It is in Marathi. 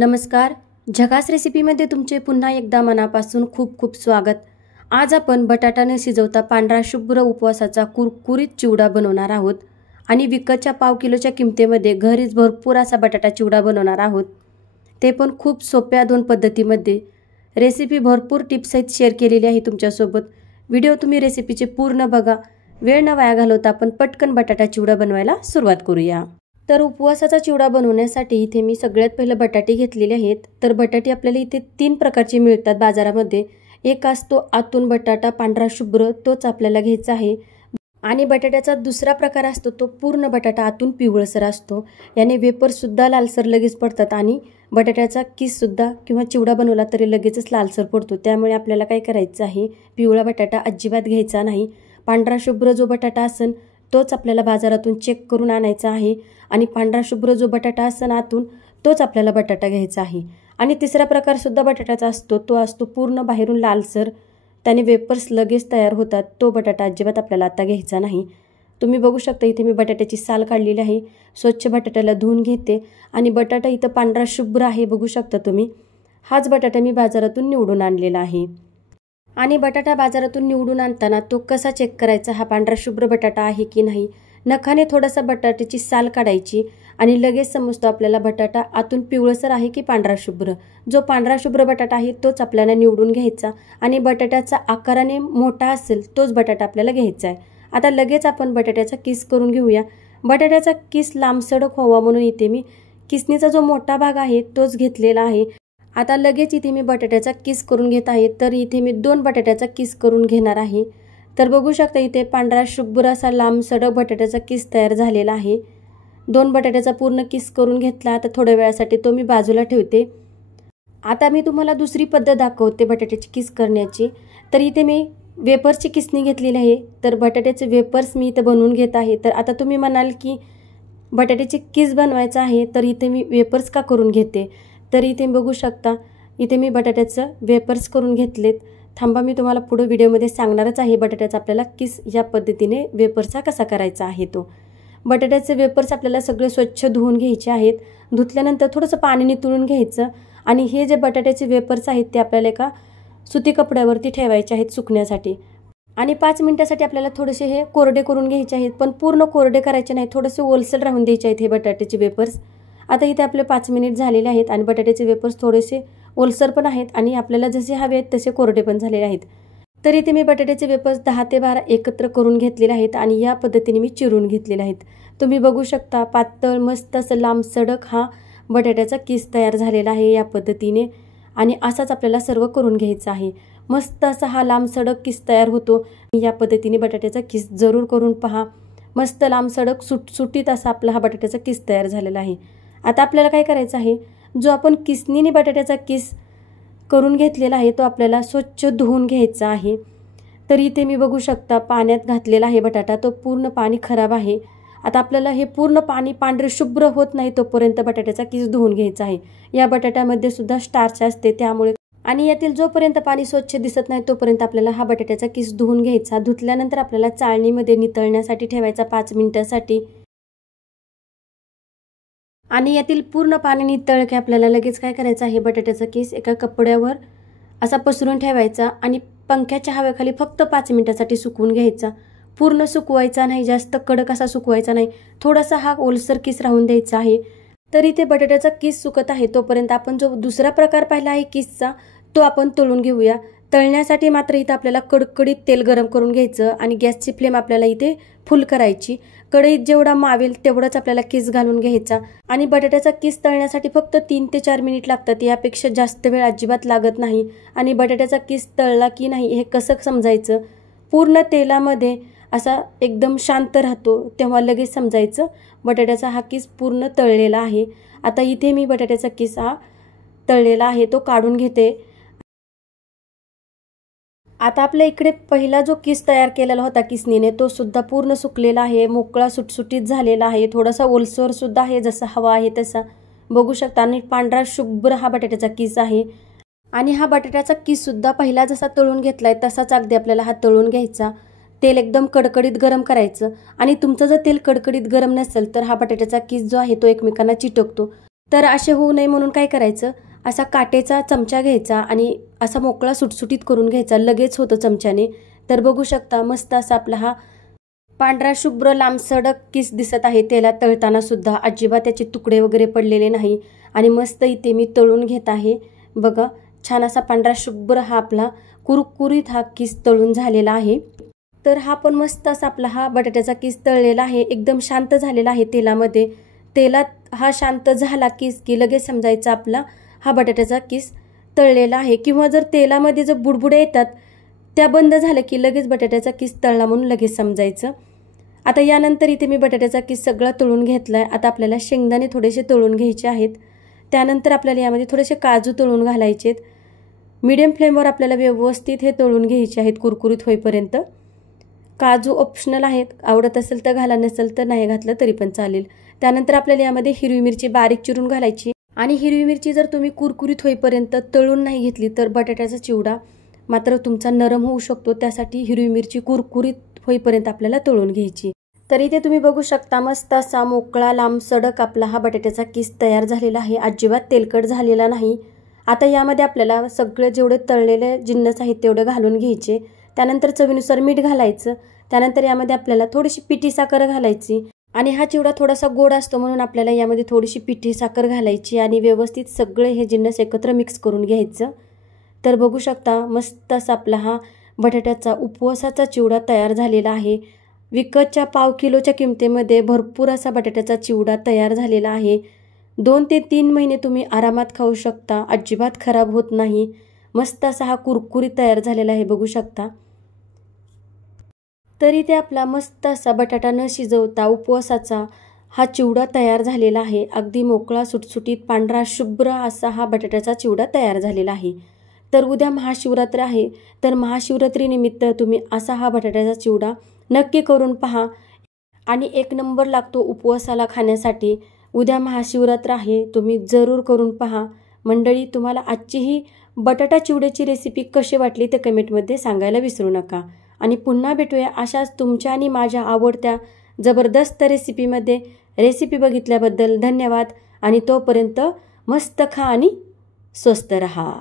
नमस्कार. झकास रेसिपीमध्ये तुमचे पुन्हा एकदा मनापासून खूप खूप स्वागत. आज आपण बटाटा न शिजवता पांढरा शुभ्र उपवासाचा कुरकुरीत चिवडा बनवणार आहोत आणि विकतच्या पाव किलोच्या किमतीमध्ये घरीच भरपूर असा बटाटा चिवडा बनवणार आहोत. ते पण खूप सोप्या 2 पद्धतीमध्ये. रेसिपी भरपूर टिप्स सहित शेअर केलेली आहे तुमच्यासोबत. व्हिडिओ तुम्ही रेसिपीचे पूर्ण बघा. वेळ न वाया घालवता आपण पटकन बटाटा चिवडा बनवायला सुरुवात करूया. तर उपवासाचा चिवडा बनवण्यासाठी इथे मी सगळ्यात पहिलं बटाटे घेतलेले आहेत. तर बटाटे आपल्याला इथे 3 प्रकारचे मिळतात बाजारामध्ये. एक असतो आतून बटाटा पांढरा शुभ्र, तोच आपल्याला घ्यायचा आहे. आणि बटाट्याचा दुसरा प्रकार असतो तो पूर्ण बटाटा आतून पिवळसर असतो. याने वेफरसुद्धा लालसर लगेच पडतात आणि बटाट्याचा किससुद्धा किंवा चिवडा बनवला तरी लगेचच लालसर पडतो. त्यामुळे आपल्याला काय करायचं आहे, पिवळा बटाटा अजिबात घ्यायचा नाही. पांढरा शुभ्र जो बटाटा असेल तोच आपल्याला बाजारातून चेक करून आणायचा आहे आणि पांढरा शुभ्र जो बटाटा असेल आतून तोच आपल्याला बटाटा घ्यायचा आहे. आणि तिसरा प्रकारसुद्धा बटाट्याचा असतो, तो असतो पूर्ण बाहेरून लालसर, त्याने वेफर्स लगेच तयार होतात. तो बटाटा अजिबात आपल्याला आता घ्यायचा नाही. तुम्ही बघू शकता इथे मी बटाट्याची साल काढलेली आहे. स्वच्छ बटाट्याला धुवून घेते आणि बटाटा इथं पांढरा शुभ्र आहे, बघू शकता तुम्ही. हाच बटाटा मी बाजारातून निवडून आणलेला आहे. आणि बटाटा बाजारातून निवडून आणताना तो कसा चेक करायचा, हा पांढरा शुभ्र बटाटा आहे की नाही. नखाने थोडासा बटाट्याची साल काढायची आणि लगेच समजतो आपल्याला बटाटा आतून पिवळसर आहे की पांढरा शुभ्र. जो पांढरा शुभ्र बटाटा आहे तोच आपल्याला निवडून घ्यायचा आणि बटाट्याचा आकाराने मोठा असेल तोच बटाटा आपल्याला घ्यायचा आहे. आता लगेच आपण बटाट्याचा किस करून घेऊया. बटाट्याचा किस लांबसडक व्हावा म्हणून इथे मी किसणीचा जो मोठा भाग आहे तोच घेतलेला आहे. आता लगेच इथे मी बटाट्याचा किस करून घेत आहे. तर इथे मी 2 बटाट्याचा किस करून घेणार आहे. तर बघू शकता इथे पांढरा शुभ्र असा लांब सडक बटाट्याचा किस तयार झालेला आहे. 2 बटाट्याचा पूर्ण किस करून घेतला. आता थोड्या वेळासाठी तो मी बाजूला ठेवते. आता मी तुम्हाला दुसरी पद्धत दाखवते बटाट्याची किस करण्याची. तर इथे मी वेफर्सची किसणी घेतलेली आहे. तर बटाट्याचे वेफर्स मी इथे बनवून घेत आहे. तर आता तुम्ही म्हणाल की बटाट्याची किस बनवायचं आहे तर इथे मी वेफर्स का करून घेते. तर इथे बघू शकता इथे मी बटाट्याचं वेफर्स करून घेतलेत. थांबा, मी तुम्हाला पुढे व्हिडिओमध्ये सांगणारच आहे बटाट्याचा आपल्याला किस या पद्धतीने वेफरचा कसा करायचा आहे तो. बटाट्याचे वेफर्स आपल्याला सगळे स्वच्छ धुवून घ्यायचे आहेत. धुतल्यानंतर थोडंसं पाणी नितळून घ्यायचं आणि हे जे बटाट्याचे वेफर्स आहेत ते आपल्याला एका सुती कपड्यावरती ठेवायचे आहेत सुकण्यासाठी. आणि 5 मिनिटासाठी आपल्याला थोडेसे हे कोरडे करून घ्यायचे आहेत. पण पूर्ण कोरडे करायचे नाही, थोडेसे ओलसर राहून द्यायचे आहेत हे बटाट्याचे वेफर्स. आता इथे आपले 5 मिनिट झालेले आहेत आणि बटाट्याचे वेफर्स थोडेसे ओलसर पण आहेत आणि आपल्याला जसे हवे आहेत तसे कोरडे पण झालेले आहेत. तर इथे मी बटाट्याचे वेफर्स 10 ते 12 एकत्र करून घेतलेले आहेत आणि या पद्धतीने मी चिरून घेतलेले आहेत. तुम्ही बघू शकता पातळ मस्त असं लांब सडक हा बटाट्याचा किस तयार झालेला आहे या पद्धतीने. आणि असाच आपल्याला सर्व करून घ्यायचा आहे. मस्त असा हा लांब सडक किस तयार होतो. या पद्धतीने बटाट्याचा किस जरूर करून पहा. मस्त लांब सडक सुटसुटीत असा आपला हा बटाट्याचा किस तयार झालेला आहे. आता आपल्याला काय करायचं आहे, जो आपण किसणीने बटाट्याचा किस करून घेतलेला आहे तो आपल्याला स्वच्छ धुवून घ्यायचा आहे. तर इथे मी बघू शकता पाण्यात घातलेला आहे बटाटा, तो पूर्ण पाणी खराब आहे. आता आपल्याला हे पूर्ण पाणी पांढरे शुभ्र होत नाही तोपर्यंत बटाट्याचा किस धुवून घ्यायचा आहे. या बटाट्यामध्ये सुद्धा स्टार्च असते त्यामुळे, आणि यातील जोपर्यंत पाणी स्वच्छ दिसत नाही तोपर्यंत आपल्याला हा बटाट्याचा किस धुवून घ्यायचा. धुतल्यानंतर आपल्याला चाळणीमध्ये नितळण्यासाठी ठेवायचा 5 मिनिटासाठी. आणि यातील पूर्ण पाणी नितळलं की आपल्याला लगेच काय करायचं आहे, बटाट्याचा किस एका कपड्यावर असा पसरून ठेवायचा आणि पंख्याच्या हवेखाली फक्त 5 मिनिटासाठी सुकवून घ्यायचा. पूर्ण सुकवायचा नाही, जास्त कडक असा सुकवायचा नाही, थोडासा हा ओलसर किस राहून द्यायचा आहे. तर इथे बटाट्याचा किस सुकत आहे तोपर्यंत आपण जो दुसरा प्रकार पाहिला आहे किसचा तो आपण तळून घेऊया. तळण्यासाठी मात्र इथं आपल्याला कडकडीत तेल गरम करून घ्यायचं आणि गॅसची फ्लेम आपल्याला इथे फुल करायची. कढईत जेवढा मावेल तेवढाच आपल्याला किस घालून घ्यायचा. आणि बटाट्याचा किस तळण्यासाठी फक्त 3 ते 4 मिनिट लागतात, यापेक्षा जास्त वेळ अजिबात लागत नाही. आणि बटाट्याचा किस तळला की नाही हे कसं समजायचं, पूर्ण तेलामध्ये असा एकदम शांत राहतो तेव्हा लगेच समजायचं बटाट्याचा हा किस पूर्ण तळलेला आहे. आता इथे मी बटाट्याचा किस हा तळलेला आहे तो काढून घेते. आता आपल्या इकडे पहिला जो किस तयार केलेला होता किसनीने तो सुद्धा पूर्ण सुकलेला आहे, मोकळा सुटसुटीत झालेला आहे, थोडासा ओलसर सुद्धा आहे, जसा हवा आहे तसा बघू शकता. आणि पांढरा शुभ्र हा बटाट्याचा किस आहे. आणि हा बटाट्याचा किस सुद्धा पहिला जसा तळून घेतलाय तसाच अगदी आपल्याला हा तळून घ्यायचा. तेल एकदम कडकडीत गरम करायचं आणि तुमचं जर तेल कडकडीत गरम नसेल तर हा बटाट्याचा किस जो आहे तो एकमेकांना चिटकतो. तर असे होऊ नये म्हणून काय करायचं, असा काटेचा चमचा घ्यायचा आणि असा मोकळा सुटसुटीत करून घ्यायचा, लगेच होतं चमच्याने। तर बघू शकता मस्त असा आपला हा पांढरा शुभ्र लांबसडक किस दिसत आहे। तेलात तळताना सुद्धा अजिबात त्याचे तुकडे वगैरे पडलेले नाही आणि मस्त इथे मी तळून घेत आहे। बघा छान असा पांढरा शुभ्र हा आपला कुरकुरीत हा किस तळून झालेला आहे। तर हा पण मस्त असा आपला हा बटाट्याचा किस तळलेला आहे, एकदम शांत झालेला आहे तेलामध्ये। तेलात हा शांत झाला किस की लगेच समजायचा आपला हा बटाट्याचा किस तळलेला आहे, किंवा जर तेलामध्ये जर बुडबुडे येतात त्या बंद झालं की लगेच बटाट्याचा किस तळला म्हणून लगेच समजायचं। आता यानंतर इथे मी बटाट्याचा किस सगळा तळून घेतलाय। आता आपल्याला शेंगदाणे थोडेसे तळून घ्यायचे आहेत। त्यानंतर आपल्याला यामध्ये थोडेसे काजू तळून घालायचे आहेत। मीडियम फ्लेमवर आपल्याला व्यवस्थित हे तळून घ्यायचे आहेत कुरकुरीत होईपर्यंत। काजू ऑप्शनल आहेत, आवडत असेल तर घाला, नसेल तर नाही घातलं तरी पण चालेल। त्यानंतर आपल्याला यामध्ये हिरवी मिरची बारीक चिरून घालायची आणि हिरवी मिरची जर तुम्ही कुरकुरीत होईपर्यंत तळून नाही घेतली तर बटाट्याचा चिवडा मात्र तुमचा नरम होऊ शकतो। त्यासाठी हिरवी मिरची कुरकुरीत होईपर्यंत आपल्याला तळून घ्यायची। तर इथे तुम्ही बघू शकता मस्त असा मोकळा लांब सडक आपला हा बटाट्याचा किस तयार झालेला आहे, अजिबात तेलकट झालेला नाही। आता यामध्ये आपल्याला सगळे जेवढे तळलेले जिन्नस आहेत तेवढे घालून घ्यायचे। त्यानंतर चवीनुसार मीठ घालायचं। त्यानंतर यामध्ये आपल्याला थोडीशी पिठी साखर घालायची आणि हा चिवडा थोडासा गोड असतो म्हणून आपल्याला यामध्ये थोडीशी पिठी साखर घालायची आणि व्यवस्थित सगळे हे जिन्नस एकत्र मिक्स करून घ्यायचं। तर बघू शकता मस्त असा आपला हा बटाट्याचा उपवासाचा चिवडा तयार झालेला आहे। विकतच्या पाव किलोच्या किमतीमध्ये भरपूर असा बटाट्याचा चिवडा तयार झालेला आहे। 2 ते 3 महिने तुम्ही आरामात खाऊ शकता, अजिबात खराब होत नाही। मस्त असा हा कुरकुरीत तयार झालेला आहे, बघू शकता। तरी ते आपला मस्त असा बटाटा न शिजवता उपवासाचा हा चिवडा तयार झालेला आहे। अगदी मोकळा सुटसुटीत पांढरा शुभ्र असा हा बटाट्याचा चिवडा तयार झालेला आहे। तर उद्या महाशिवरात्र आहे, तर महाशिवरात्रीनिमित्त तुम्ही असा हा बटाट्याचा चिवडा नक्की करून पहा आणि एक नंबर लागतो उपवासाला खाण्यासाठी। उद्या महाशिवरात्र आहे, तुम्ही जरूर करून पहा। मंडळी, तुम्हाला आजची ही बटाटा चिवड्याची रेसिपी कशी वाटली ते कमेंटमध्ये सांगायला विसरू नका आणि पुन्हा भेटूया अशाच तुमच्या आणि माझ्या आवडत्या जबरदस्त रेसिपीमध्ये। रेसिपी बघितल्याबद्दल धन्यवाद आणि तोपर्यंत मस्त खा आणि स्वस्त रहा।